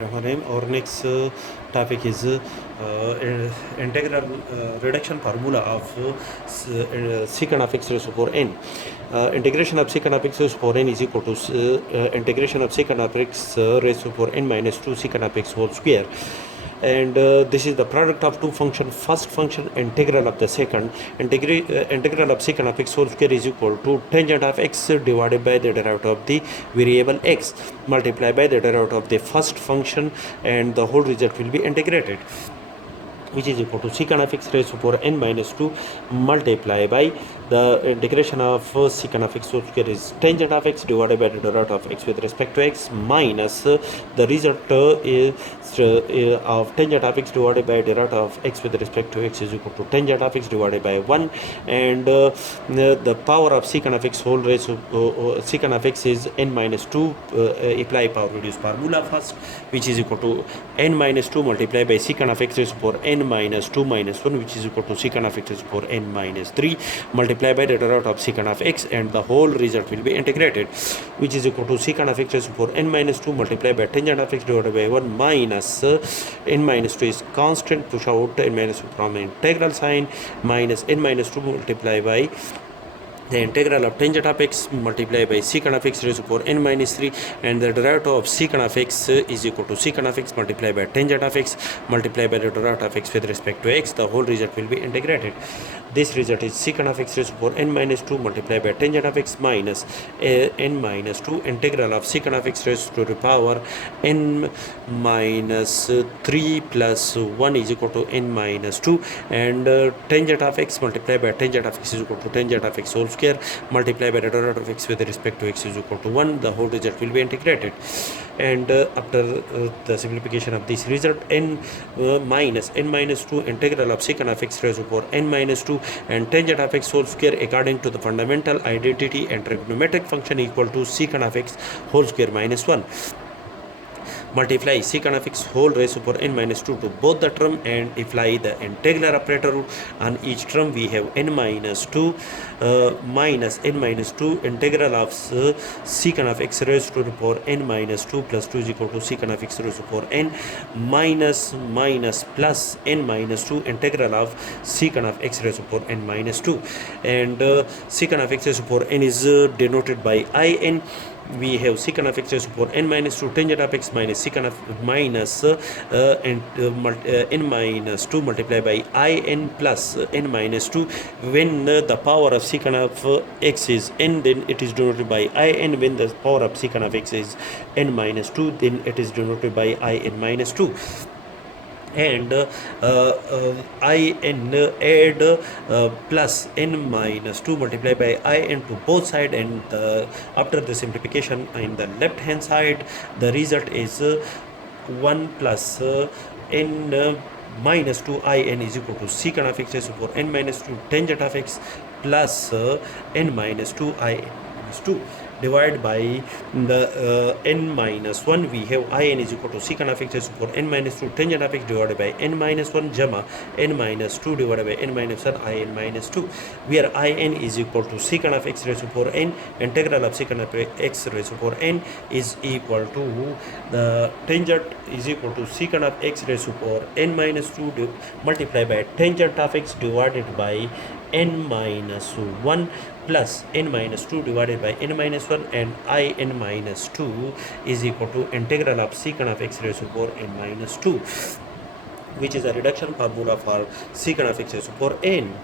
Our next topic is integral reduction formula of secant of x raised to power n. Integration of secant of x raised to power n is equal to integration of secant of x raised to power n minus 2 secant of x whole square. And this is the product of two functions. First function, integral of the second, integral of secant of x whole square is equal to tangent of x divided by the derivative of the variable x multiplied by the derivative of the first function, and the whole result will be integrated, which is equal to secant of x raised to power n minus 2 multiplied by the integration of secant of x whole square is tangent of x divided by the derivative of x with respect to x minus the result is of tangent of x divided by derivative of x with respect to x is equal to tangent of x divided by 1, and the power of secant of x whole raised to secant of x is n minus 2. Apply power reduce formula first, which is equal to n minus 2 multiplied by secant of x raised to power n minus 2 minus 1, which is equal to secant of x raised to power n minus 3 multiplied by the derivative of secant of x, and the whole result will be integrated, which is equal to secant of x raised to power n minus 2 multiplied by tangent of x divided by 1 minus n minus 2 is constant, push out n minus 2 from integral sign, minus n minus 2 multiplied by the integral of tangent of x multiplied by secant of x raised to power n minus 3, and the derivative of secant of x is equal to secant of x multiplied by tangent of x multiplied by the derivative of x with respect to x. The whole result will be integrated. This result is secant of x raised to power n minus 2 multiplied by tangent of x minus n minus 2 integral of secant of x raised to the power n minus 3 plus 1 is equal to n minus 2, and tangent of x multiplied by tangent of x is equal to tangent of x whole square multiplied by the derivative of x with respect to x is equal to 1. The whole result will be integrated, and after the simplification of this result, n minus 2 integral of secant of x raised to power n minus 2 and tangent of x whole square according to the fundamental identity and trigonometric function equal to secant of x whole square minus 1. Multiply secant of x whole raised to power n minus 2 to both the term and apply the integral operator on each term. We have n minus 2 minus n minus 2 integral of secant of x raised to the power n minus 2 plus 2 is equal to secant of x raised to power n minus plus n minus 2 integral of secant of x raised to power n minus 2, and secant of x raised to power n is denoted by in. We have secant of x raised to power n minus 2 tangent of x minus secant of minus n minus 2 multiplied by in plus n minus 2. When the power of secant of x is n, then it is denoted by in. When the power of secant of x is n minus 2, then it is denoted by in minus 2. And in add plus n minus 2 multiplied by in to both sides, and after the simplification in the left hand side, the result is 1 plus n minus 2 in is equal to secant of x raised to power n minus 2 tangent of x plus n minus 2 in minus 2 divided by the n minus 1. We have in is equal to secant of x raised to power n minus 2 tangent of x divided by n minus 1 gamma n minus 2 divided by n minus 1 in minus 2, where in is equal to secant of x raised to power n. Integral of secant of x raised to power n is equal to the tangent is equal to secant of x raised to power n minus 2 multiplied by tangent of x divided by n minus 1 plus n minus 2 divided by n minus 1, and in minus 2 is equal to integral of secant of x raised to power n minus 2, which is a reduction formula for secant of x raised to power n.